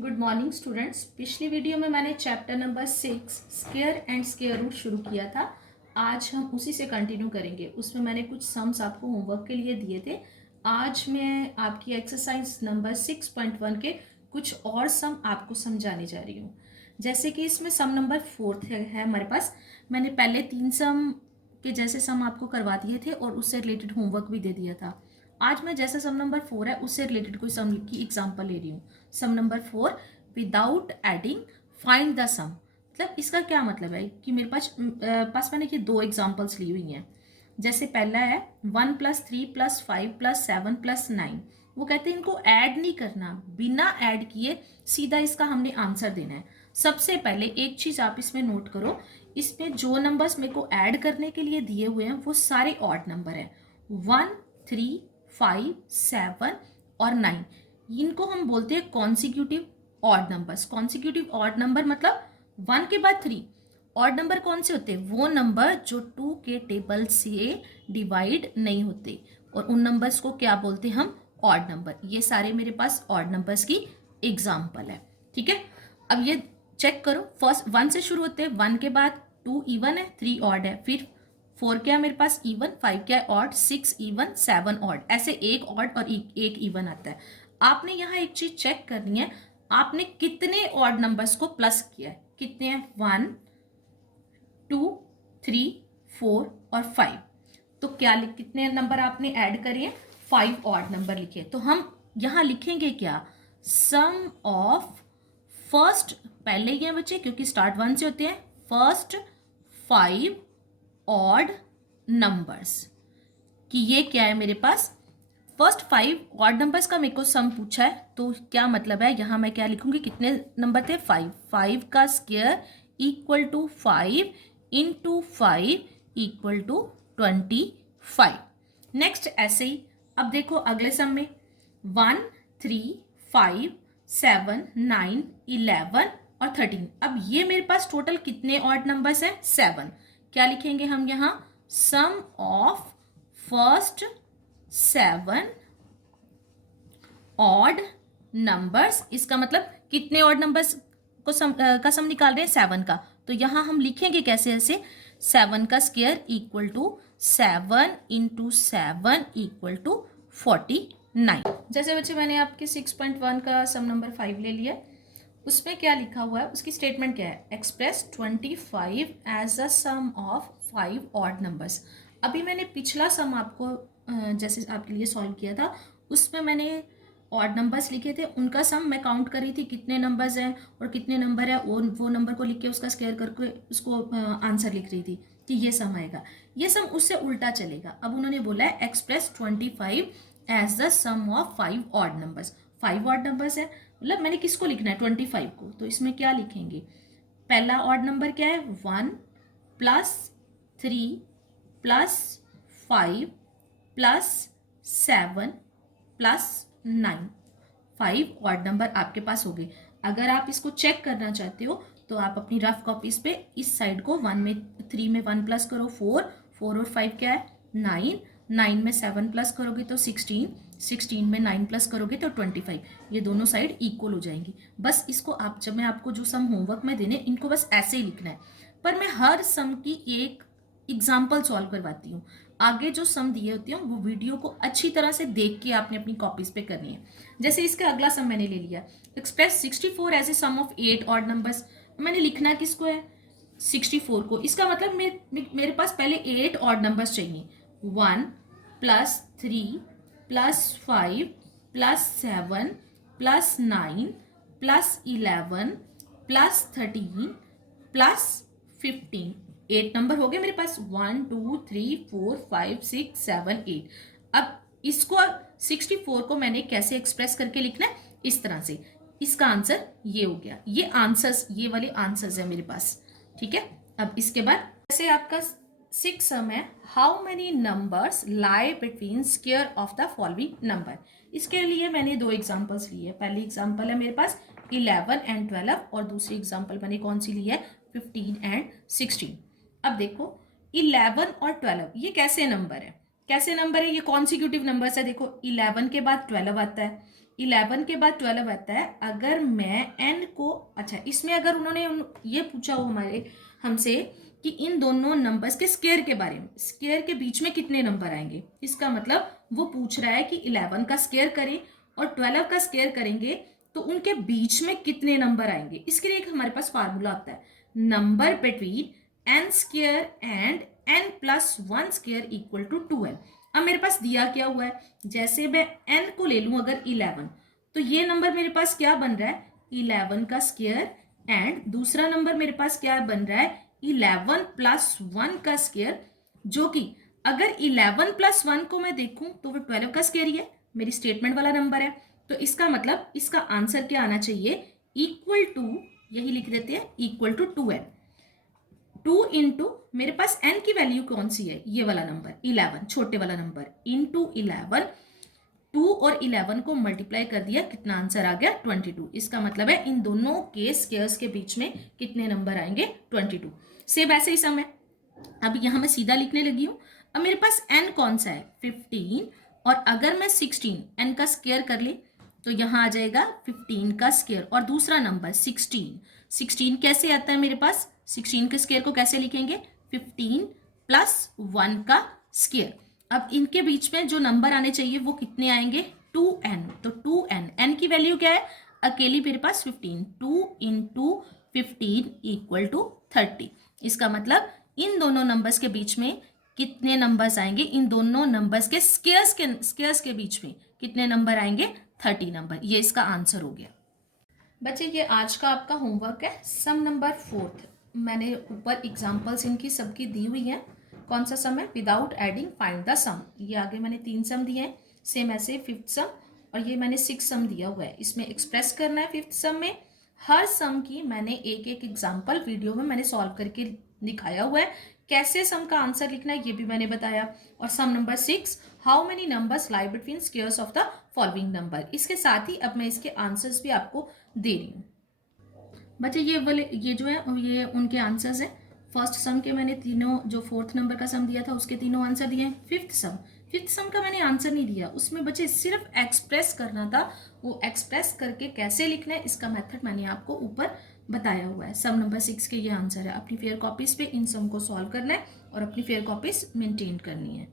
Good morning students. पिछली video में मैंने chapter number 6 square and square root शुरू किया था। आज हम उसी से कंटिन्यू करेंगे। उसमें मैंने कुछ सम्स आपको होमवर्क के लिए दिए थे। आज मैं आपकी एक्सरसाइज नंबर 6.1 के कुछ और सम आपको समझाने जा रही हूँ। जैसे कि इसमें सम नंबर 4 है हमारे पास। मैंने पहले 3 सम के जैसे सम आपको करवा दिए थे और उससे रिलेटेड होमवर्क भी दे दिया था। आज मैं जैसा सम नंबर 4 है उससे रिलेटेड कोई सम की एग्जांपल ले रही हूँ। Sum number 4, without adding find the sum. मतलब इसका क्या मतलब है कि मेरे पास मैंने ये दो एग्जांपल्स ली हुई हैं। जैसे पहला है 1 + 3 + 5 + 7 + 9। वो कहते हैं इनको ऐड नहीं करना, बिना ऐड किए सीधा इसका हमने आंसर देना है। सबसे पहले एक चीज आप इसमें नोट करो, इसमें जो नंबर्स मेरे को ऐड करने के लिए दिए हुए हैं वो सारे ऑड नंबर हैं। 1, 3, 5, 7 और 9, इनको हम बोलते हैं consecutive odd numbers. Consecutive odd number मतलब 1 के बाद 3। ऑड नंबर कौन से होते हैं? वो नंबर जो 2 के टेबल से डिवाइड नहीं होते, और उन नंबर्स को क्या बोलते हैं हम? Odd number. ये सारे मेरे पास ऑड नंबर्स की एग्जाम्पल है। ठीक है, अब ये चेक करो। फर्स्ट 1 से शुरू होते हैं, 1 के बाद 2 इवन है, 3 ऑड है, फिर 4 क्या है मेरे पास? इवन। 5 क्या है? ऑड। 6 even, 7 odd. ऐसे एक ऑड और एक इवन आता है। आपने यहाँ एक चीज चेक करनी है, आपने कितने ऑड नंबर्स को प्लस किया है। कितने हैं? 1, 2, 3, 4 और 5। तो क्या कितने नंबर आपने ऐड करे हैं? 5 ऑड नंबर लिखे। तो हम यहां लिखेंगे क्या? सम ऑफ फर्स्ट, पहले ही है बच्चे क्योंकि स्टार्ट 1 से होते हैं, फर्स्ट 5 ऑड नंबर्स। कि ये क्या है मेरे पास? फर्स्ट 5 ऑड नंबर्स का मेरे को सम पूछा है, तो क्या मतलब है? यहां मैं क्या लिखूंगी? कितने नंबर थे? 5। 5 का square equal to 5 into 5 equal to 25। Next ऐसे ही अब देखो अगले सम में 1, 3, 5, 7, 9, 11 और 13। अब ये मेरे पास टोटल कितने ऑड नंबर्स हैं? 7। क्या लिखेंगे हम यहाँ? सम ऑफ फर्स्ट 7 ऑड नंबर्स। इसका मतलब कितने ऑड नंबर्स को का सम निकाल रहे हैं? 7 का। तो यहां हम लिखेंगे कैसे? ऐसे 7 का square equal to 7 into 7 equal to 49। जैसे बच्चे मैंने आपके 6.1 का सम नंबर 5 ले लिया। उसमें क्या लिखा हुआ है? उसकी स्टेटमेंट क्या है? Express 25 as a sum of 5 odd numbers. अभी मैंने पिछला सम आपको जैसे आपके लिए सॉल्व किया था, उसमें मैंने ऑड नंबर्स लिखे थे, उनका सम मैं काउंट कर रही थी कितने नंबर्स हैं और कितने नंबर है, वो नंबर को लिख के उसका स्क्वायर करके उसको आंसर लिख रही थी कि ये सम आएगा। ये सम उससे उल्टा चलेगा। अब उन्होंने बोला है express 25 as the sum of 5 odd numbers. 5 odd numbers है, मतलब मैंने किसको लिखना है? 25 को। तो इसमें क्या लिखेंगे? पहला ऑड नंबर क्या है? 1 + 3 + 5 + 7 + 9। 5 ऑड नंबर आपके पास हो गए। अगर आप इसको चेक करना चाहते हो तो आप अपनी रफ कॉपीज पे इस साइड को 1 में 3 में 1 प्लस करो 4, 4 और 5 क्या है? 9, 9 में 7 प्लस करोगे तो 16, 16 में 9 प्लस करोगे तो 25। ये दोनों साइड इक्वल हो जाएंगी। बस इसको आप, जब मैं आपको जो सम होमवर्क में देने, इनको बस ऐसे ही लिखना है। पर मैं हर सम की एक एग्जाम्पल सॉल्व करवाती हूँ। आगे जो सम दिए होते हैं वो वीडियो को अच्छी तरह से देख के आपने अपनी कॉपीज पे करनी है। जैसे इसका अगला सम मैंने ले लिया, express 64 as a sum of 8 odd numbers. मैंने लिखना किसको है? 64 को। इसका मतलब मेरे पास पहले 8 ऑड नंबर्स चाहिए। 1 + 3 + 5 + 7 + 9 + 11 + 13 + 15। 8 नंबर हो गए मेरे पास। 1, 2, 3, 4, 5, 6, 7, 8। अब इसको 64 को मैंने कैसे एक्सप्रेस करके लिखना है? इस तरह से। इसका आंसर ये हो गया। ये आंसर्स, ये वाले आंसर्स है मेरे पास। ठीक है, अब इसके बाद जैसे आपका 6 सम है, how many numbers lie between square of the following number. इसके लिए मैंने दो एग्जांपल्स ली है। पहली एग्जांपल है मेरे पास 11 एंड 12 और दूसरी एग्जांपल मैंने कौन सी ली है? 15 एंड 16। अब देखो 11 और 12 ये कैसे नंबर है? कैसे नंबर है? ये कॉन्सिक्यूटिव नंबर्स है। देखो 11 के बाद 12 आता है, 11 के बाद 12 आता है। अगर मैं n को, अच्छा इसमें अगर उन्होंने ये पूछा हो हमारे हमसे कि इन दोनों नंबर्स के स्क्वायर के बारे में, स्क्वायर के बीच में कितने नंबर आएंगे, इसका मतलब वो पूछ रहा है कि 11 का स्क्वायर करें और 12 का स्क्वायर करेंगे तो उनके बीच में कितने नंबर आएंगे। इसके लिए एक हमारे पास फार्मूला आता है, number between n square and n plus 1 square equal to 2n। अब मेरे पास दिया क्या हुआ है, जैसे मैं n को ले लूं अगर 11, तो ये नंबर मेरे पास क्या बन रहा है 11 का स्क्वायर, एंड दूसरा नंबर मेरे पास क्या बन रहा है 11 प्लस 1 का स्क्वायर, जो कि अगर 11 प्लस 1 को मैं देखूं तो वो 12 का स्क्वायर ही है, मेरी स्टेटमेंट वाला नंबर है। तो इसका मतलब इसका आंसर क्या आना चाहिए, इक्वल टू, यही लिख देते हैं इक्वल टू 2n। 2 इंटू मेरे पास n की वैल्यू कौन सी है, ये वाला नंबर 11, छोटे वाला नंबर, इंटू 11, 2 और 11 को मल्टीप्लाई कर दिया, कितना आंसर आ गया 22। इसका मतलब है इन दोनों के स्क्वायर्स के बीच में कितने नंबर आएंगे 22। सेम ऐसे ही सम है। अब यहां मैं सीधा लिखने लगी हूं। अब मेरे पास n कौन सा है 15, और अगर मैं 16 n का स्क्वायर कर ले तो यहां आ जाएगा 15 का स्क्वायर, और दूसरा नंबर 16 कैसे आता है मेरे पास, 16 के स्क्वायर को कैसे लिखेंगे 15 प्लस 1 का स्क्वायर। अब इनके बीच में जो नंबर आने चाहिए वो कितने आएंगे 2n, तो 2n, n की वैल्यू क्या है अकेली मेरे पास 15, 2 इंटू 15 इक्वल टू 30। इसका मतलब इन दोनों नंबर्स के बीच में कितने नंबर्स आएंगे, इन दोनों नंबर्स के स्क्वायर्स के बीच में कितने नंबर आएंगे 30 नंबर। ये इसका आंसर हो गया। बच्चे ये आज का आपका होमवर्क है, सम नंबर 4। मैंने ऊपर एग्जांपल्स इनकी सबकी दी हुई हैं। कौन सा सम है, विदाउट एडिंग फाइंड द सम। ये आगे मैंने 3 सम दिए हैं, सेम ऐसे 5th सम, और ये मैंने 6 सम दिया हुआ है। इसमें एक्सप्रेस करना है 5th सम में। हर सम की मैंने एक एक एग्जाम्पल वीडियो में मैंने सॉल्व करके दिखाया हुआ है, कैसे सम का आंसर लिखना है ये भी मैंने बताया। और sum number 6, how many numbers lie between squares of the following number. इसके साथ ही अब मैं इसके आंसर्स भी आपको दे रही हूँ। बच्चे ये वाले, ये जो है ये उनके आंसर्स हैं। फर्स्ट सम के मैंने तीनों, जो 4th नंबर का सम दिया था उसके तीनों आंसर दिए हैं। फिफ्थ सम का मैंने आंसर नहीं दिया, उसमें बच्चे सिर्फ एक्सप्रेस करना था। वो एक्सप्रेस करके कैसे लिखना है इसका मेथड मैंने आपको ऊपर बताया हुआ है। सम नंबर 6 के ये आंसर है। अपनी फेयर कॉपीज पे इन सम को सॉल्व करना है और अपनी फेयर कॉपीज मेंटेन करनी है।